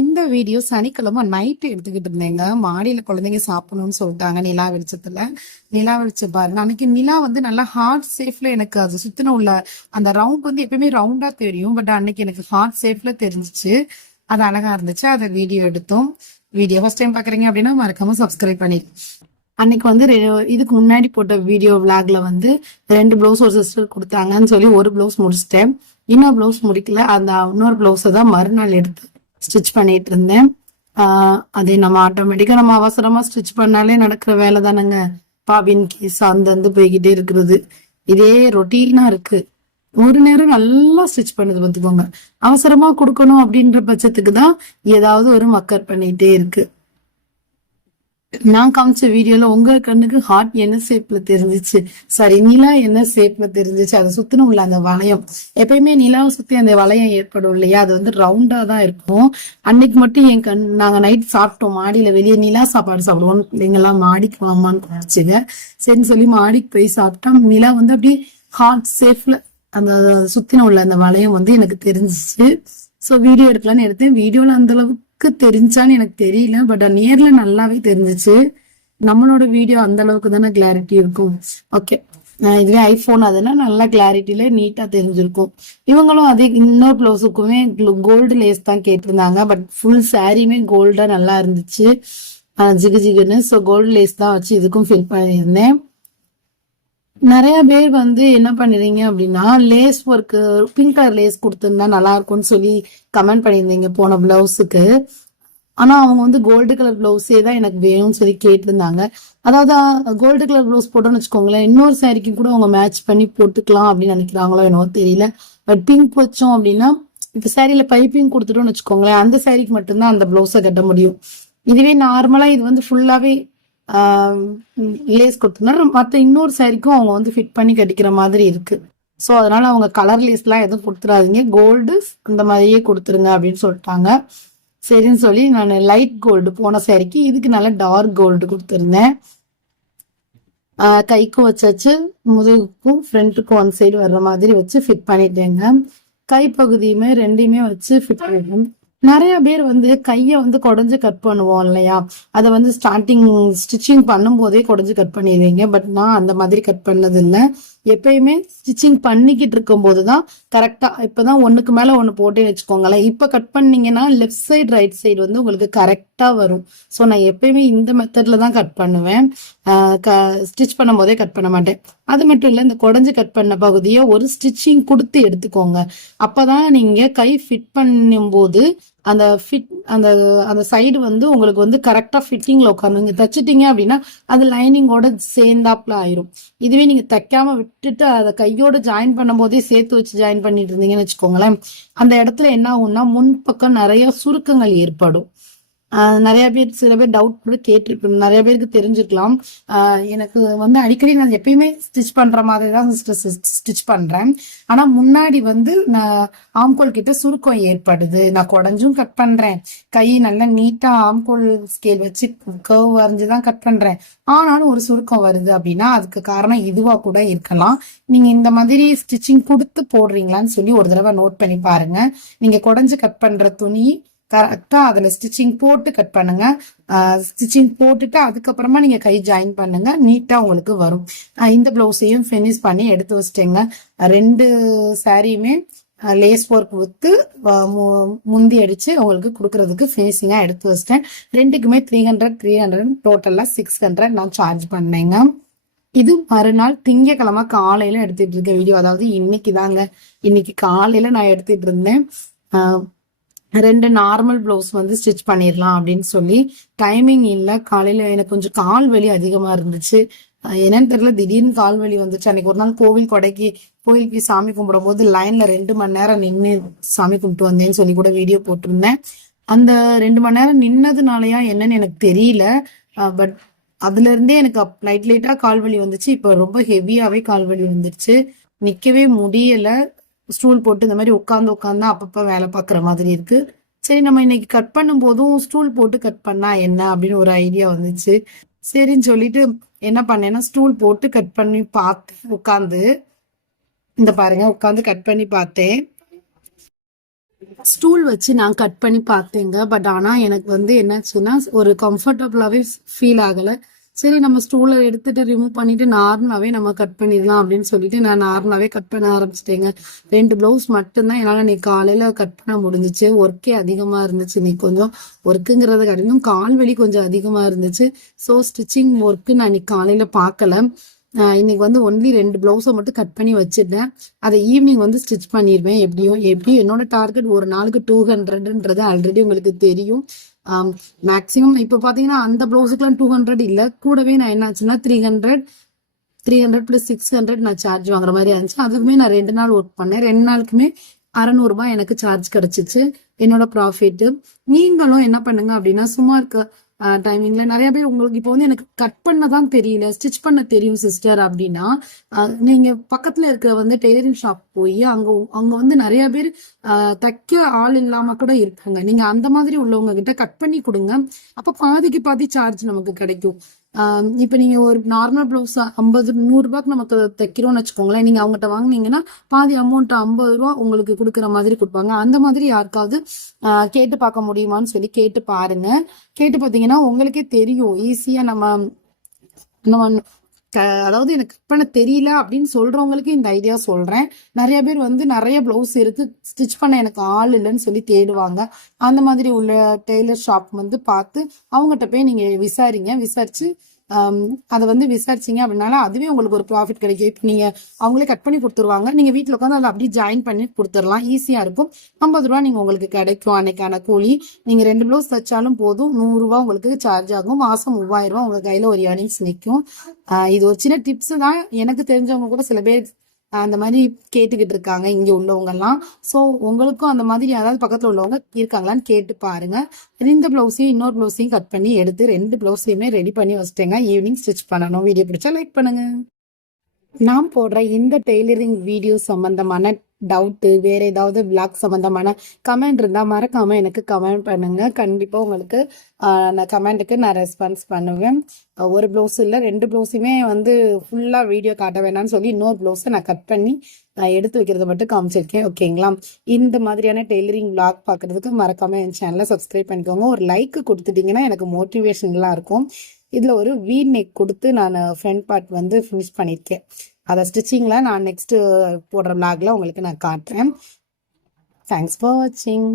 இந்த வீடியோ சனிக்கிழமை நைட்டு எடுத்துக்கிட்டு இருந்தேங்க. மாடியில குழந்தைங்க சாப்பிடணும்னு சொல்லிட்டாங்க நிலா வெளிச்சத்துல. நிலா வெளிச்ச பாருங்க. அன்னைக்கு நிலா வந்து நல்லா ஹார்ட் ஷேப்ல எனக்கு அது சுத்தின உள்ள அந்த ரவுண்ட் வந்து எப்பயுமே ரவுண்டா தெரியும். பட் அன்னைக்கு எனக்கு ஹார்ட் ஷேப்ல தெரிஞ்சிச்சு. அது அழகா இருந்துச்சு. அதை வீடியோ எடுத்தோம். வீடியோ ஃபர்ஸ்ட் டைம் பாக்குறீங்க அப்படின்னா மறக்காம சப்ஸ்கிரைப் பண்ணி. அன்னைக்கு வந்து இதுக்கு முன்னாடி போட்ட வீடியோ விளாக்ல வந்து 2 பிளவுஸ் ஒரு சிஸ்டர் கொடுத்தாங்கன்னு சொல்லி ஒரு பிளவுஸ் முடிச்சிட்டேன். இன்னொரு பிளவுஸ் முடிக்கல. அந்த இன்னொரு பிளவுஸை தான் மறுநாள் எடுத்து ஸ்டிச் பண்ணிட்டு இருந்தேன். அதே நம்ம ஆட்டோமேட்டிக்கா நம்ம அவசரமா ஸ்டிச் பண்ணாலே நடக்கிற வேலை தானேங்க. பாபின் கேஸ் அந்த போய்கிட்டே இருக்கிறது. இதே ரொட்டீனா இருக்கு. ஒரு நேரம் நல்லா ஸ்டிச் பண்ணுது பார்த்துக்கோங்க. அவசரமா கொடுக்கணும் அப்படின்ற பட்சத்துக்கு தான் ஏதாவது ஒரு மக்கர் பண்ணிட்டே இருக்கு. நான் காமிச்ச வீடியோல உங்க கண்ணுக்கு ஹார்ட் என்ன ஷேப்ல தெரிஞ்சிச்சு, சாரி நிலா என்ன ஷேப்ல தெரிஞ்சிச்சு, அதை சுத்தின உள்ள அந்த வளையம். எப்பயுமே நிலாவை சுத்தி அந்த வளையம் ஏற்படும் இல்லையா, அது வந்து ரவுண்டா தான் இருக்கும். அன்னைக்கு மட்டும் நாங்க நைட் சாப்பிட்டோம் மாடியில, வெளியே நிலா சாப்பாடு சாப்பிடுவோம். பிள்ளைங்கெல்லாம் மாடிக்கு வாமான்னு குடிச்சுங்க. சரின்னு சொல்லி மாடிக்கு போய் சாப்பிட்டா நிலா வந்து அப்படியே ஹார்ட் ஷேப்ல அந்த சுத்தின உள்ள அந்த வளையம் வந்து எனக்கு தெரிஞ்சிச்சு. ஸோ வீடியோ எடுக்கலான்னு எடுத்தேன். வீடியோல அந்த அளவுக்கு தெரிஞ்சான்னு எனக்கு தெரியல. பட் நேர்ல நல்லாவே தெரிஞ்சிச்சு. நம்மளோட வீடியோ அந்த அளவுக்கு தானே கிளாரிட்டி இருக்கும். ஓகே, இதுவே ஐபோன் அதெல்லாம் நல்லா கிளாரிட்டியில நீட்டா தெரிஞ்சிருக்கும். இவங்களும் அதே இன்னொரு பிளவுஸுக்குமே கோல்டு லேஸ் தான் கேட்டிருந்தாங்க. பட் ஃபுல் சாரியுமே கோல்டா நல்லா இருந்துச்சு, ஜிகு ஜிகுன்னு. ஸோ கோல்டு லேஸ் தான் வச்சு இதுக்கும் ஃபில் பண்ணியிருந்தேன். நிறைய பேர் வந்து என்ன பண்ணிருந்தீங்க அப்படின்னா, lace work pink colour lace கொடுத்துருந்தா நல்லா இருக்கும்னு சொல்லி கமெண்ட் பண்ணியிருந்தீங்க போன பிளவுஸுக்கு. ஆனா அவங்க வந்து கோல்டு கலர் பிளவுஸே தான் எனக்கு வேணும்னு சொல்லி கேட்டிருந்தாங்க. அதாவது கோல்டு கலர் பிளவுஸ் போட்டோம்னு வச்சுக்கோங்களேன், இன்னொரு சாரிக்கு கூட அவங்க மேட்ச் பண்ணி போட்டுக்கலாம் அப்படின்னு நினைக்கிறாங்களோ என்னவோ தெரியல. பட் பிங்க் வச்சோம் அப்படின்னா, இப்ப சாரியில பைப்பிங் கொடுத்துட்டோம்னு வச்சுக்கோங்களேன், அந்த சாரிக்கு மட்டும்தான் அந்த பிளவுஸை கட்ட முடியும். இதுவே நார்மலா இது வந்து ஃபுல்லாவே லேஸ் கொடுத்துருந்தா மற்ற இன்னொரு சாரிக்கும் அவங்க வந்து ஃபிட் பண்ணி கட்டிக்கிற மாதிரி இருக்கு. ஸோ அதனால அவங்க கலர் லேஸ்லாம் எதுவும் கொடுத்துடாதீங்க, கோல்டு அந்த மாதிரியே கொடுத்துருங்க அப்படின்னு சொல்லிட்டாங்க. சரின்னு சொல்லி நான் லைட் கோல்டு போன சாரிக்கு இதுக்கு நல்ல டார்க் கோல்டு கொடுத்துருந்தேன். கைக்கும் வச்சாச்சு, முதுகுக்கும் ஃப்ரண்ட்டுக்கும் ஒன் சைடு வர்ற மாதிரி வச்சு ஃபிட் பண்ணிட்டேங்க. கைப்பகுதியுமே ரெண்டையுமே வச்சு ஃபிட் பண்ணிட்டேன். நிறைய பேர் வந்து கையை வந்து குடஞ்சு கட் பண்ணுவோம் இல்லையா, அதை வந்து ஸ்டார்டிங் ஸ்டிச்சிங் பண்ணும் போதே குடஞ்சு கட் பண்ணிடுவீங்க. பட் நான் அந்த மாதிரி கட் பண்ணது இல்லை. எப்பயுமே ஸ்டிச்சிங் பண்ணிக்கிட்டு இருக்கும் போதுதான் கரெக்டா, இப்பதான் ஒண்ணுக்கு மேல ஒண்ணு போட்டே வச்சுக்கோங்களேன், இப்ப கட் பண்ணீங்கன்னா லெஃப்ட் சைடு ரைட் சைடு வந்து உங்களுக்கு கரெக்டா வரும். ஸோ நான் எப்பயுமே இந்த மெத்தட்ல தான் கட் பண்ணுவேன். ஸ்டிச் பண்ணும் போதே கட் பண்ண மாட்டேன். அது மட்டும் இல்ல, இந்த குடஞ்சு கட் பண்ண பகுதியை ஒரு ஸ்டிச்சிங் கொடுத்து எடுத்துக்கோங்க. அப்பதான் நீங்க கை ஃபிட் பண்ணும் போது அந்த ஃபிட் அந்த அந்த சைடு வந்து உங்களுக்கு வந்து கரெக்டா ஃபிட்டிங்ல உட்காந்து நீங்க தச்சுட்டீங்க அப்படின்னா அது லைனிங்கோட சேர்ந்தாப்ல ஆயிரும். இதுவே நீங்க தைக்காம விட்டுட்டு அதை கையோட ஜாயின் பண்ணும் போதே சேர்த்து வச்சு ஜாயின் பண்ணிட்டு இருந்தீங்கன்னு வச்சுக்கோங்களேன், அந்த இடத்துல என்ன ஆகும்னா முன்பக்கம் நிறைய சுருக்கங்கள் ஏற்படும். நிறைய பேர் சில பேர் டவுட் கூட கேட்டிருப்பேன், நிறைய பேருக்கு தெரிஞ்சுக்கலாம். எனக்கு வந்து அடிக்கடி நான் எப்பயுமே ஸ்டிச் பண்ற மாதிரி தான் ஸ்டிச் பண்றேன். ஆனா முன்னாடி வந்து நான் ஆம்கோல் கிட்ட சுருக்கம் ஏற்படுது, நான் குடஞ்சும் கட் பண்றேன், கை நல்லா நீட்டா ஆம்கோல் ஸ்கேல் வச்சு கர்வ் வரைஞ்சுதான் கட் பண்றேன், ஆனாலும் ஒரு சுருக்கம் வருது அப்படின்னா அதுக்கு காரணம் இதுவா கூட இருக்கலாம். நீங்க இந்த மாதிரி ஸ்டிச்சிங் கொடுத்து போடுறீங்களான்னு சொல்லி ஒரு தடவை நோட் பண்ணி பாருங்க. நீங்க குடஞ்சு கட் பண்ற துணி கரெக்டா அதுல ஸ்டிச்சிங் போட்டு கட் பண்ணுங்க. ஸ்டிச்சிங் போட்டுட்டு அதுக்கப்புறமா நீங்க கை ஜாயின் பண்ணுங்க, நீட்டா உங்களுக்கு வரும். இந்த பிளவுஸையும் ஃபினிஷ் பண்ணி எடுத்து வச்சிட்டேங்க. 2 சாரியுமே லேஸ் ஒர்க் வித்து முந்தி அடிச்சு உங்களுக்கு கொடுக்கறதுக்கு ஃபினிஷிங்கா எடுத்து வச்சிட்டேன். 2க்குமே 300 டோட்டலா 600 நான் சார்ஜ் பண்ணேங்க. இது மறுநாள் திங்கக்கிழமை காலையில எடுத்துட்டு இருக்க வீடியோ, அதாவது இன்னைக்கு தாங்க, இன்னைக்கு காலையில நான் எடுத்துட்டு இருந்தேன். 2 நார்மல் பிளவுஸ் வந்து ஸ்டிச் பண்ணிடலாம் அப்படின்னு சொல்லி டைமிங் இல்லை. காலையில எனக்கு கொஞ்சம் கால் வலி அதிகமா இருந்துச்சு, என்னன்னு தெரியல, திடீர்னு கால் வலி வந்துச்சு. அன்னைக்கு ஒரு நாள் கோவிலுக்கு போய் சாமி கும்பிடும் போது லைன்ல 2 மணி நேரம் நின்று சாமி கும்பிட்டு வந்தேன்னு சொல்லி கூட வீடியோ போட்டிருந்தேன். அந்த 2 மணி நேரம் நின்னதுனாலயா என்னன்னு எனக்கு தெரியல. பட் அதுல இருந்தே எனக்கு லைட்டா கால் வலி வந்துச்சு. இப்ப ரொம்ப ஹெவியாவே கால் வலி வந்துருச்சு, நிக்கவே முடியல. ஸ்டூல் போட்டு இந்த மாதிரி உட்காந்து அப்பப்ப வேலை பார்க்குற மாதிரி இருக்கு. சரி, நம்ம இன்னைக்கு கட் பண்ணும் போதும் ஸ்டூல் போட்டு கட் பண்ணா என்ன அப்படின்னு ஒரு ஐடியா வந்துச்சு. சரின்னு சொல்லிட்டு என்ன பண்ணேன்னா ஸ்டூல் போட்டு கட் பண்ணி பார்த்து உட்காந்து, இந்த பாருங்க, உட்காந்து கட் பண்ணி பார்த்தேன். ஸ்டூல் வச்சு நான் கட் பண்ணி பார்த்தேங்க. பட் ஆனா எனக்கு வந்து என்னாச்சுன்னா, ஒரு கம்ஃபர்டபுளாவே ஃபீல் ஆகல. சரி நம்ம ஸ்டூல எடுத்துட்டு ரிமூவ் பண்ணிட்டு நார்மலாவே நம்ம கட் பண்ணிடலாம் அப்படின்னு சொல்லிட்டு நான் நார்மலாவே கட் பண்ண ஆரம்பிச்சிட்டேங்க. 2 ப்ளவுஸ் மட்டும்தான் என்னால இன்னைக்கு காலையில கட் பண்ண முடிஞ்சுச்சு. ஒர்க்கே அதிகமா இருந்துச்சு. இன்னைக்கு கொஞ்சம் ஒர்க்குங்கிறது காட்டிலும் கால் வலி கொஞ்சம் அதிகமா இருந்துச்சு. ஸோ ஸ்டிச்சிங் ஒர்க்கு நான் இன்னைக்கு காலையில பார்க்கல. இன்னைக்கு வந்து ஒன்லி 2 பிளவுஸை மட்டும் கட் பண்ணி வச்சிருந்தேன். அதை ஈவினிங் வந்து ஸ்டிச் பண்ணிடுவேன். எப்படியும் என்னோட டார்கெட் ஒரு நாளுக்கு 200ன்றது ஆல்ரெடி உங்களுக்கு தெரியும். மேக்ஸிமம் இப்போ பார்த்தீங்கன்னா அந்த பிளவுஸுக்குலாம் 200 இல்லை, கூடவே நான் என்னாச்சுன்னா 300 + 600 நான் சார்ஜ் வாங்குற மாதிரி இருந்துச்சு. அதுக்குமே நான் 2 நாள் ஒர்க் பண்ணேன். 2 நாளுக்குமே 600 ரூபாய் எனக்கு சார்ஜ் கிடைச்சிச்சு, என்னோட ப்ராஃபிட். நீங்களும் என்ன பண்ணுங்க அப்படின்னா, சும்மா இருக்க டைமிங்ல நிறைய பேர் உங்களுக்கு இப்போ வந்து எனக்கு கட் பண்ண தான் தெரியல, ஸ்டிச் பண்ண தெரியும் சிஸ்டர் அப்படின்னா, நீங்க பக்கத்துல இருக்கிற வந்து டெய்லரிங் ஷாப் போய் அங்க அங்க வந்து நிறைய பேர் தைக்க ஆள் இல்லாம கூட இருக்காங்க. நீங்க அந்த மாதிரி உள்ளவங்க கிட்ட கட் பண்ணி கொடுங்க. அப்ப பாதிக்கு பாதி சார்ஜ் நமக்கு கிடைக்கும். இப்ப நீங்க ஒரு நார்மல் பிளவுஸ் 100 ரூபாய்க்கு நமக்கு தைக்கிறோம்னு வச்சுக்கோங்களேன். நீங்க அவங்ககிட்ட வாங்கினீங்கன்னா பாதி அமௌண்ட் 50 ரூபா உங்களுக்கு கொடுக்குற மாதிரி கொடுப்பாங்க. அந்த மாதிரி யாருக்காவது கேட்டு பார்க்க முடியுமான்னு சொல்லி கேட்டு பாருங்க. கேட்டு பார்த்தீங்கன்னா உங்களுக்கே தெரியும். ஈஸியா நம்ம நம்ம அதாவது எனக்கு கட் பண்ண தெரியல அப்படின்னு சொல்றவங்களுக்கு இந்த ஐடியா சொல்றேன். நிறைய பேர் வந்து நிறைய பிளவுஸ் இருக்கு, ஸ்டிச் பண்ண எனக்கு ஆள் இல்லைன்னு சொல்லி தேடுவாங்க. அந்த மாதிரி உள்ள டெய்லர் ஷாப் வந்து பார்த்து அவங்ககிட்ட போய் நீங்க விசாரிச்சு அதை வந்து விசாரிச்சிங்க அப்படின்னால அதுவே உங்களுக்கு ஒரு ப்ராஃபிட் கிடைக்கும். இப்போ நீங்க அவங்களே கட் பண்ணி கொடுத்துருவாங்க, நீங்க வீட்டில் உட்காந்து அதை அப்படியே ஜாயின் பண்ணி கொடுத்துடலாம், ஈஸியா இருக்கும். 50 ரூபா நீங்க உங்களுக்கு கிடைக்கும் அன்னைக்கான கூலி. நீங்க 2 பிளவுஸ் தைச்சாலும் போதும், 100 ரூபா உங்களுக்கு சார்ஜ் ஆகும். மாசம் 3000 ரூபா உங்க கையில ஒரு ஏர்னிங்ஸ் நிற்கும். இது ஒரு சின்ன டிப்ஸ் தான். எனக்கு தெரிஞ்சவங்க கூட சில பேர் அந்த மாதிரி கேட்டுக்கிட்டு இருக்காங்க இங்க உள்ளவங்க எல்லாம். ஸோ உங்களுக்கும் அந்த மாதிரி யாராவது பக்கத்துல உள்ளவங்க இருக்காங்களான்னு கேட்டு பாருங்க. இந்த பிளவுஸையும் இன்னொரு பிளவுஸையும் கட் பண்ணி எடுத்து 2 பிளவுஸையுமே ரெடி பண்ணி வச்சுட்டேங்க. ஈவினிங் ஸ்டிச் பண்ணணும். வீடியோ பிடிச்சா லைக் பண்ணுங்க. நான் போடுற இந்த டெய்லரிங் வீடியோ சம்பந்தமான டவுட்டு, வேற ஏதாவது விளாக் சம்பந்தமான கமெண்ட் இருந்தா மறக்காம எனக்கு கமெண்ட் பண்ணுங்க. கண்டிப்பா உங்களுக்கு நான் கமெண்ட்டுக்கு நான் ரெஸ்பான்ஸ் பண்ணுவேன். ஒரு பிளவுஸ் இல்லை 2 பிளவுஸுமே வந்து ஃபுல்லா வீடியோ காட்ட வேணாம்னு சொல்லி இன்னொரு பிளவுஸை நான் கட் பண்ணி நான் எடுத்து வைக்கிறத மட்டும் காமிச்சிருக்கேன். ஓகேங்களா? இந்த மாதிரியான டெய்லரிங் விளாக் பார்க்கறதுக்கு மறக்காம என் சேனலை சப்ஸ்கிரைப் பண்ணிக்கோங்க. ஒரு லைக் கொடுத்துட்டீங்கன்னா எனக்கு மோட்டிவேஷன்லாம் இருக்கும். இதுல ஒரு வீ நெக் கொடுத்து நான் ஃப்ரண்ட் பார்ட் வந்து ஃபினிஷ் பண்ணியிருக்கேன். அதை ஸ்டிச்சிங்ல நான் நெக்ஸ்ட் போடுற விளாக்ல உங்களுக்கு நான் காட்டுறேன். தேங்க்ஸ் ஃபார் வாட்சிங்.